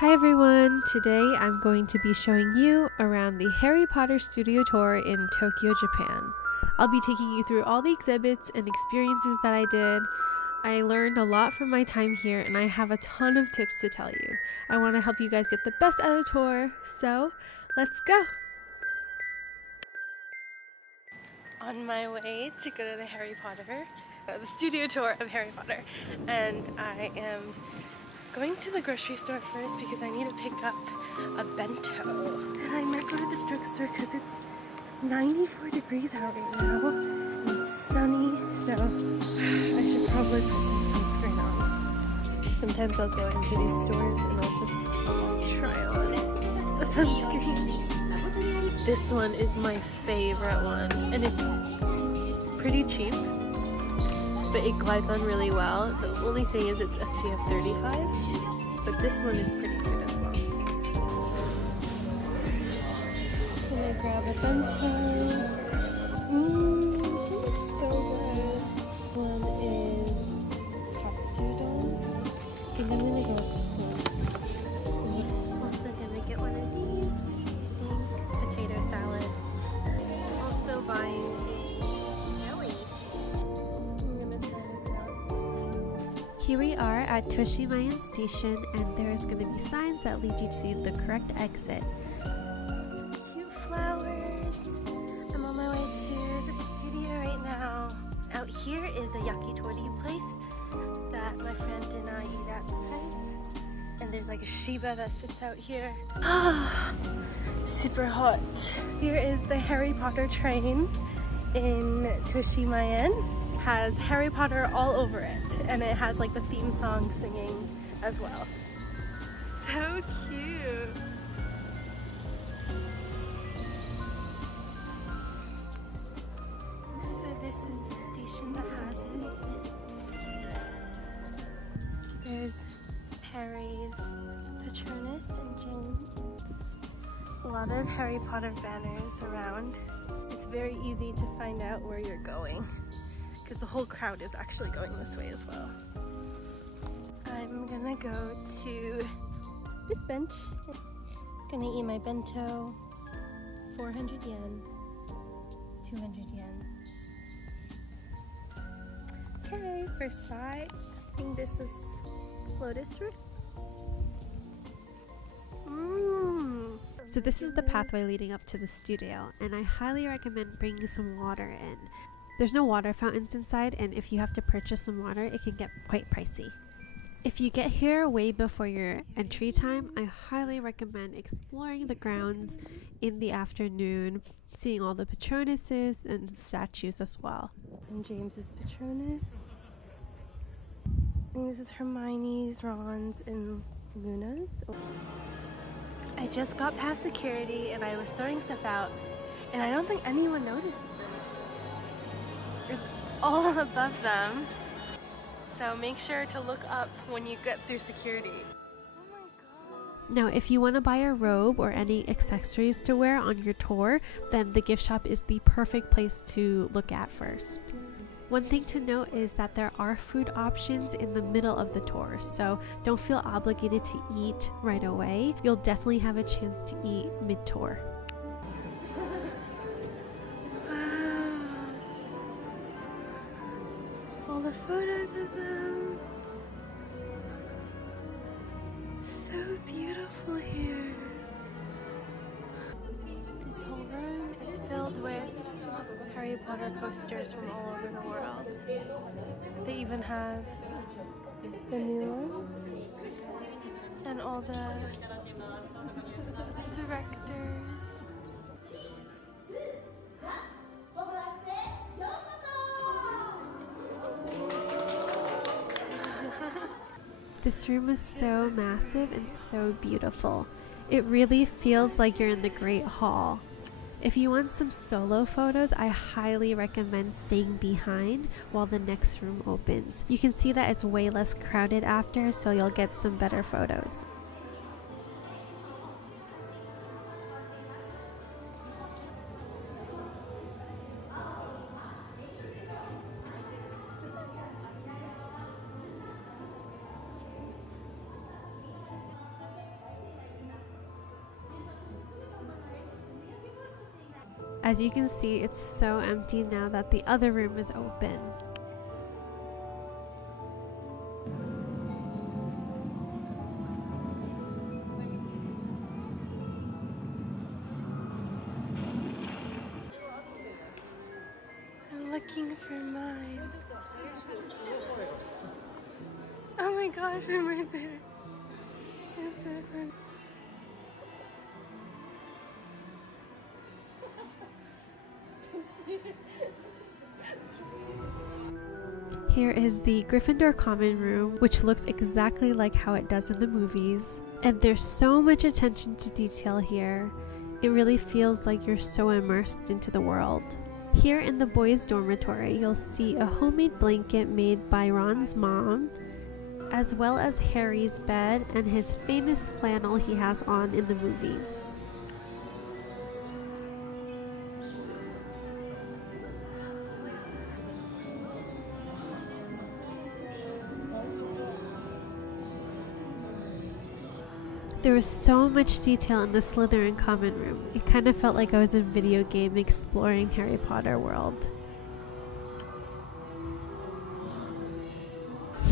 Hi everyone! Today I'm going to be showing you around the Harry Potter studio tour in Tokyo, Japan. I'll be taking you through all the exhibits and experiences that I did. I learned a lot from my time here and I have a ton of tips to tell you. I want to help you guys get the best out of the tour, so let's go! On my way to go to the the studio tour of Harry Potter, and I am going to the grocery store first because I need to pick up a bento. And I might go to the drugstore because it's 94 degrees out right now and it's sunny, so I should probably put some sunscreen on. Sometimes I'll go into these stores and I'll just try on the sunscreen. This one is my favorite one and it's pretty cheap, but it glides on really well. The only thing is it's SPF 35, but this one is pretty good as well. Can I grab a bento? This one looks so good. One is katsudon. I think I'm gonna go with this one. Also gonna get one of these. I think potato salad. Also buying Here we are at Toshimaen station, and there's going to be signs that lead you to the correct exit. Some cute flowers. I'm on my way to the studio right now. Out here is a yakitori place that my friend and I eat at sometimes. And there's like a Shiba that sits out here. Super hot. Here is the Harry Potter train in Toshimaen. Has Harry Potter all over it, and it has like the theme song singing as well. So cute. So this is the station that has it. There's Harry's Patronus and James. A lot of Harry Potter banners around. It's very easy to find out where you're going, because the whole crowd is actually going this way as well. I'm gonna go to this bench. Gonna eat my bento. 400 yen, 200 yen. Okay, first bite. I think this is lotus root. So this is the pathway leading up to the studio, and I highly recommend bringing some water in. There's no water fountains inside, and if you have to purchase some water, it can get quite pricey. If you get here way before your entry time, I highly recommend exploring the grounds in the afternoon, seeing all the Patronuses and statues as well. And James's Patronus. And this is Hermione's, Ron's, and Luna's. I just got past security and I was throwing stuff out, and I don't think anyone noticed this. It's all above them, so make sure to look up when you get through security. Oh my god. Now if you want to buy a robe or any accessories to wear on your tour, then the gift shop is the perfect place to look at first. One thing to note is that there are food options in the middle of the tour, so don't feel obligated to eat right away. You'll definitely have a chance to eat mid-tour. All the photos of them. So beautiful here. This whole room is filled with Harry Potter posters from all over the world. They even have the new ones and all the directors. This room is so massive and so beautiful. It really feels like you're in the Great Hall. If you want some solo photos, I highly recommend staying behind while the next room opens. You can see that it's way less crowded after, so you'll get some better photos. As you can see, it's so empty now that the other room is open. I'm looking for mine. Oh my gosh, I'm right there. It's so fun. Here is the Gryffindor common room, which looks exactly like how it does in the movies. And there's so much attention to detail here. It really feels like you're so immersed into the world. Here in the boys' dormitory, you'll see a homemade blanket made by Ron's mom, as well as Harry's bed and his famous flannel he has on in the movies. There was so much detail in the Slytherin common room. It kind of felt like I was in a video game exploring Harry Potter world.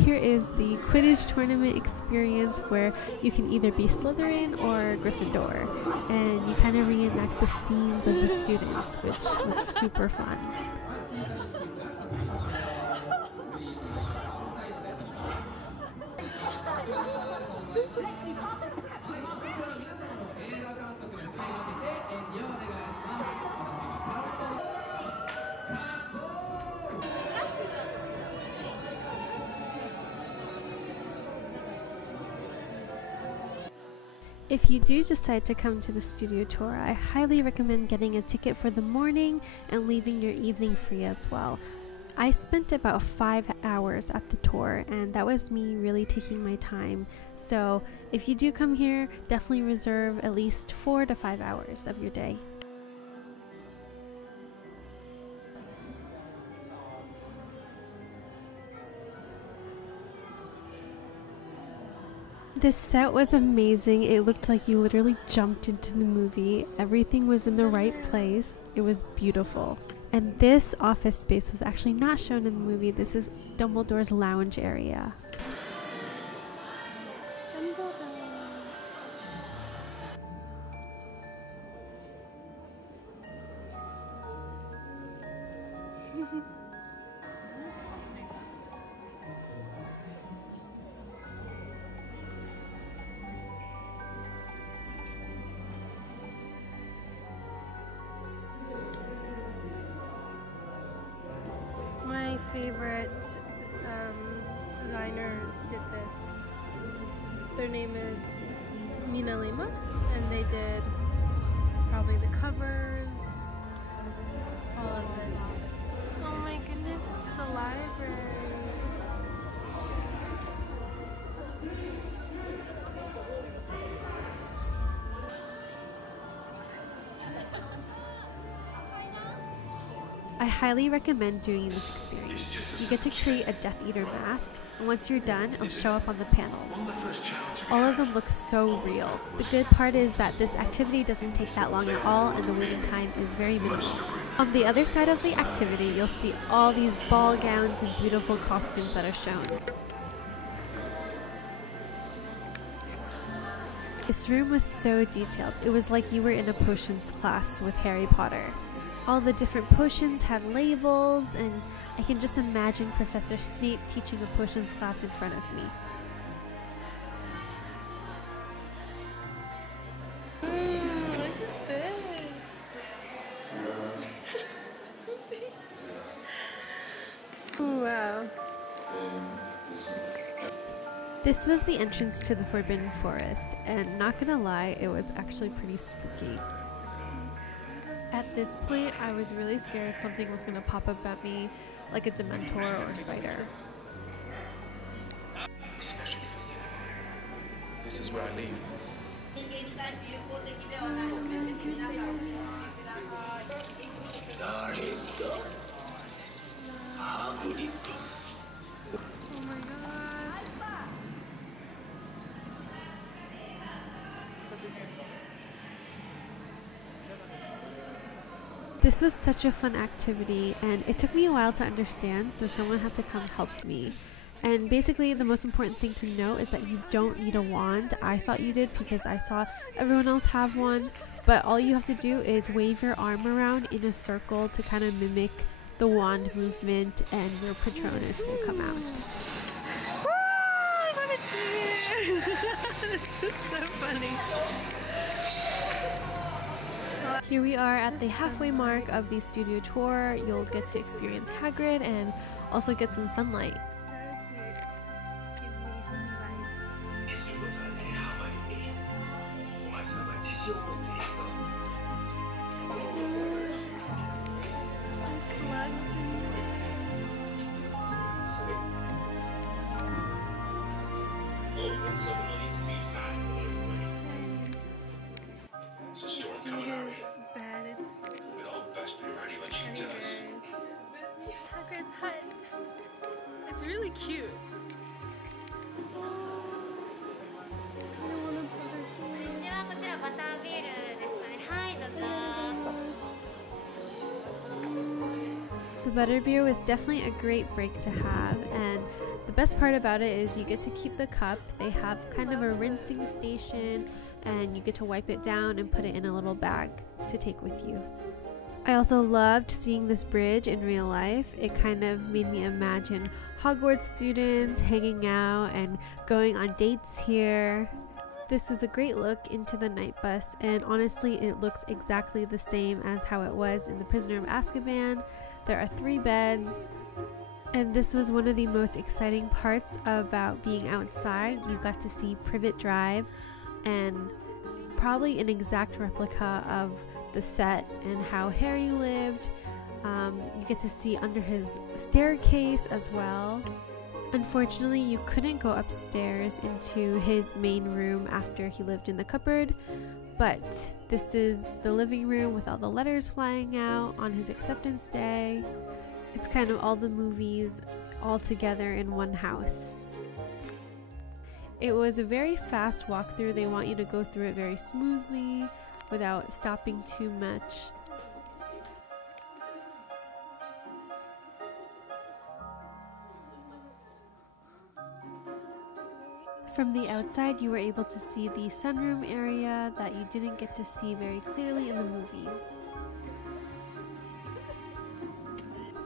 Here is the Quidditch tournament experience where you can either be Slytherin or Gryffindor, and you kind of reenact the scenes of the students, which was super fun. If you do decide to come to the studio tour, I highly recommend getting a ticket for the morning and leaving your evening free as well. I spent about 5 hours at the tour, and that was me really taking my time. So if you do come here, definitely reserve at least 4 to 5 hours of your day. This set was amazing. It looked like you literally jumped into the movie. Everything was in the right place. It was beautiful. And this office space was actually not shown in the movie. This is Dumbledore's lounge area. My favorite designers did this. Their name is Mina Lima, and they did probably the covers, all of this. Oh my goodness, it's the library. I highly recommend doing this experience. You get to create a Death Eater mask, and once you're done, it'll show up on the panels. All of them look so real. The good part is that this activity doesn't take that long at all, and the waiting time is very minimal. On the other side of the activity, you'll see all these ball gowns and beautiful costumes that are shown. This room was so detailed. It was like you were in a potions class with Harry Potter. All the different potions had labels, and I can just imagine Professor Snape teaching a potions class in front of me. Look at this. Wow. This was the entrance to the Forbidden Forest, and not gonna lie, it was actually pretty spooky. At this point, I was really scared something was gonna pop up at me, like a Dementor or spider. Especially for you. This is where I leave. Oh my god. This was such a fun activity, and it took me a while to understand, so someone had to come help me. And basically the most important thing to know is that you don't need a wand. I thought you did because I saw everyone else have one, but all you have to do is wave your arm around in a circle to kind of mimic the wand movement, and your Patronus will come out. I want to see it! This is so funny. Here we are at the halfway mark of the studio tour. You'll get to experience Hagrid and also get some sunlight. Hagrid's hut. It's really cute. The butterbeer was definitely a great break to have, and the best part about it is you get to keep the cup. They have kind of a rinsing station, and you get to wipe it down and put it in a little bag to take with you. I also loved seeing this bridge in real life. It kind of made me imagine Hogwarts students hanging out and going on dates here. This was a great look into the night bus, and honestly it looks exactly the same as how it was in the Prisoner of Azkaban. There are 3 beds, and this was one of the most exciting parts about being outside. You got to see Privet Drive, and probably an exact replica of the set and how Harry lived. You get to see under his staircase as well. Unfortunately, you couldn't go upstairs into his main room after he lived in the cupboard, but this is the living room with all the letters flying out on his acceptance day. It's kind of all the movies all together in one house. It was a very fast walkthrough. They want you to go through it very smoothly without stopping too much. From the outside, you were able to see the sunroom area that you didn't get to see very clearly in the movies.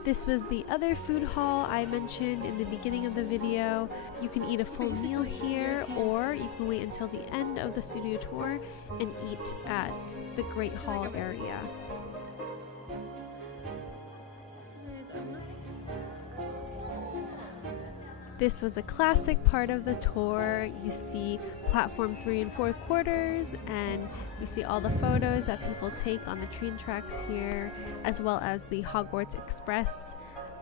This was the other food hall I mentioned in the beginning of the video. You can eat a full meal here, or you can wait until the end of the studio tour and eat at the Great Hall area. This was a classic part of the tour. You see platform 3 and 4 quarters, and you see all the photos that people take on the train tracks here, as well as the Hogwarts Express.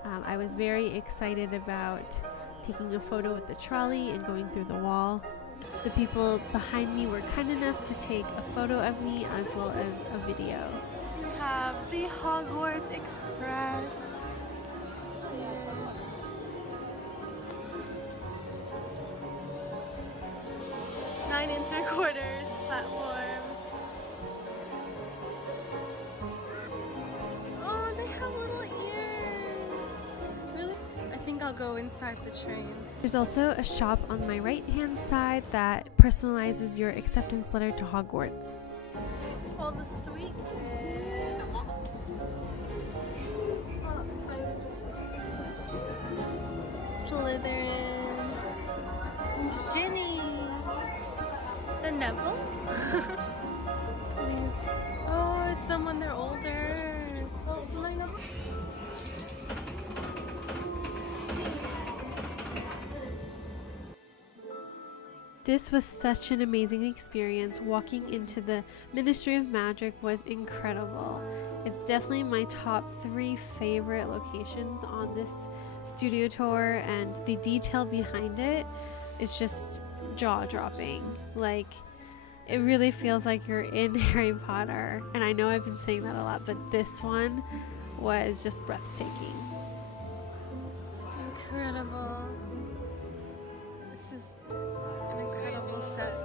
I was very excited about taking a photo with the trolley and going through the wall. The people behind me were kind enough to take a photo of me as well as a video. We have the Hogwarts Express. 9 3/4 platform. Oh, they have little ears. Really? I think I'll go inside the train. There's also a shop on my right hand side that personalizes your acceptance letter to Hogwarts. All the sweets. Slytherin. It's Ginny. The Neville? Oh, it's them when they're older. Oh my god. This was such an amazing experience. Walking into the Ministry of Magic was incredible. It's definitely my top 3 favorite locations on this studio tour, and the detail behind it is just jaw-dropping. Like, it really feels like you're in Harry Potter, and I know I've been saying that a lot, but this one was just breathtaking. Incredible. This is an incredible set.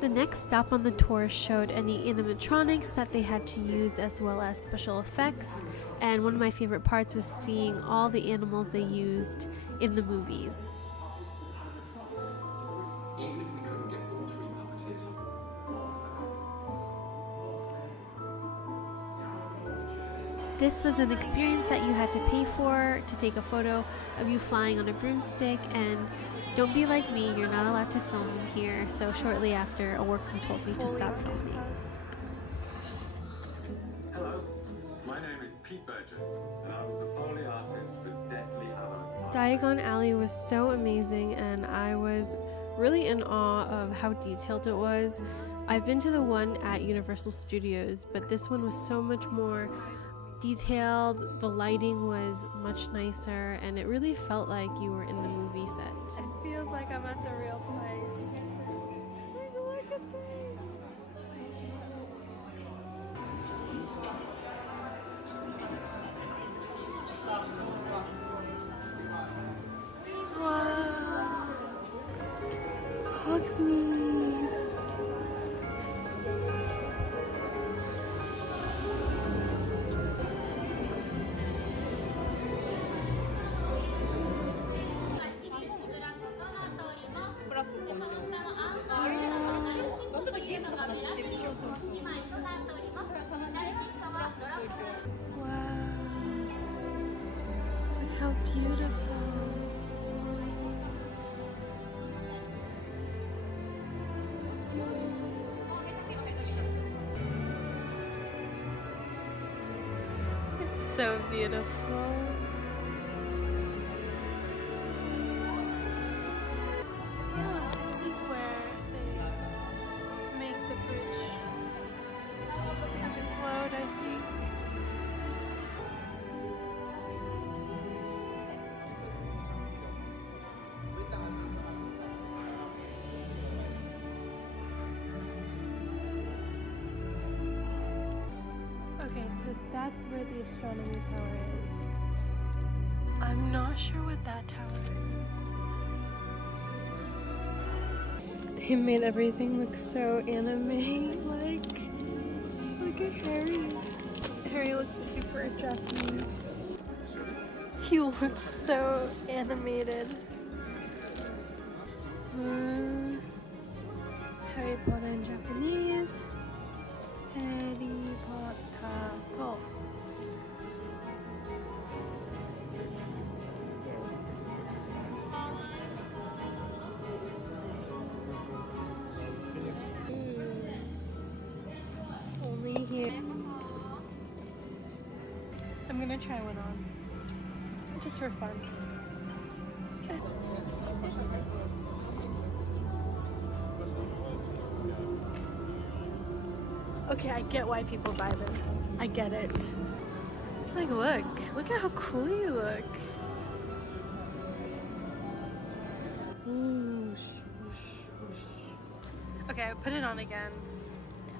The next stop on the tour showed any animatronics that they had to use as well as special effects, and one of my favorite parts was seeing all the animals they used in the movies. Even if we couldn't get all three puppeteers. This was an experience that you had to pay for to take a photo of you flying on a broomstick, and don't be like me, you're not allowed to film in here, so shortly after a worker told me to stop filming. Hello, my name is Pete Burgess, and I was the Foley artist for Deathly Hallows. Diagon Alley was so amazing, and I was really in awe of how detailed it was. I've been to the one at Universal Studios, but this one was so much more detailed, the lighting was much nicer, and it really felt like you were in the movie set. It feels like I'm at the real place. Like, look at this. Wow. Hugs me. Wow. Look how beautiful. It's so beautiful. Yeah, this is where they make the bridge explode, I think. Okay, so that's where the astronomy tower is. I'm not sure what that tower is. They made everything look so anime, like, look at Harry. Harry looks super Japanese. He looks so animated. Harry Potter in Japanese. Harry Potter. Only here. I'm gonna try one on. Just for fun. Okay, I get why people buy this. I get it. Like, look at how cool you look. Okay, I put it on again.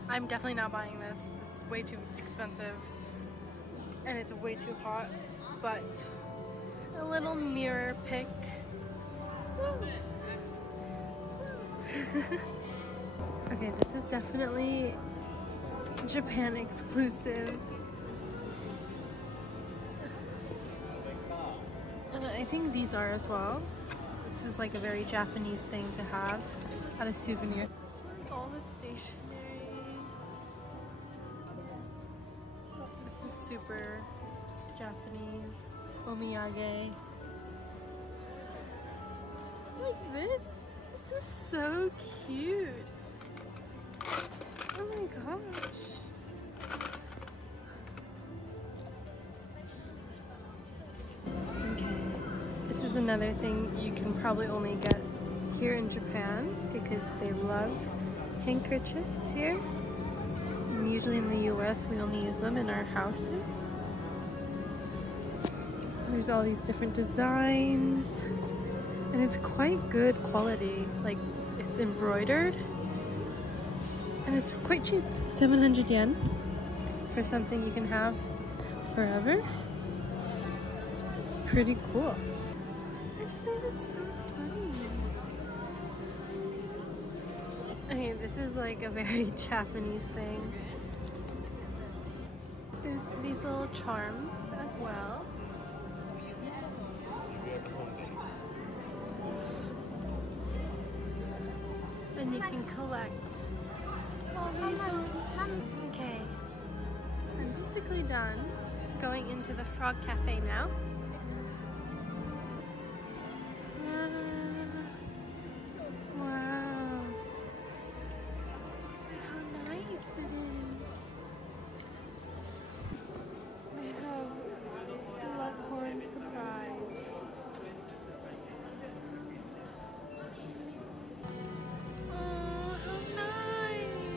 I'm definitely not buying this. This is way too expensive. And it's way too hot. But a little mirror pick. Okay, this is definitely Japan exclusive. And I think these are as well. This is like a very Japanese thing to have at a souvenir. All the stationery. This is super Japanese. Omiyage. Like this. This is so cute. Oh my gosh. Okay. This is another thing you can probably only get here in Japan because they love handkerchiefs here. And usually in the US we only use them in our houses. There's all these different designs. And it's quite good quality. Like, it's embroidered. And it's quite cheap, 700 yen for something you can have forever. It's pretty cool. I just think it's so funny. Okay, this is like a very Japanese thing. There's these little charms as well. And you can collect all these. Okay, I'm basically done. Going into the Frog Cafe now. Wow. How nice it is. We have Slughorn Surprise. Oh, how nice.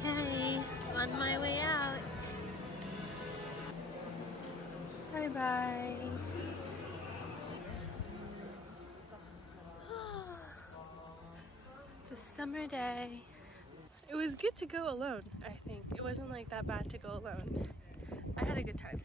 Okay, on my way out. Bye bye. It's a summer day. It was good to go alone, I think. It wasn't like that bad to go alone. I had a good time.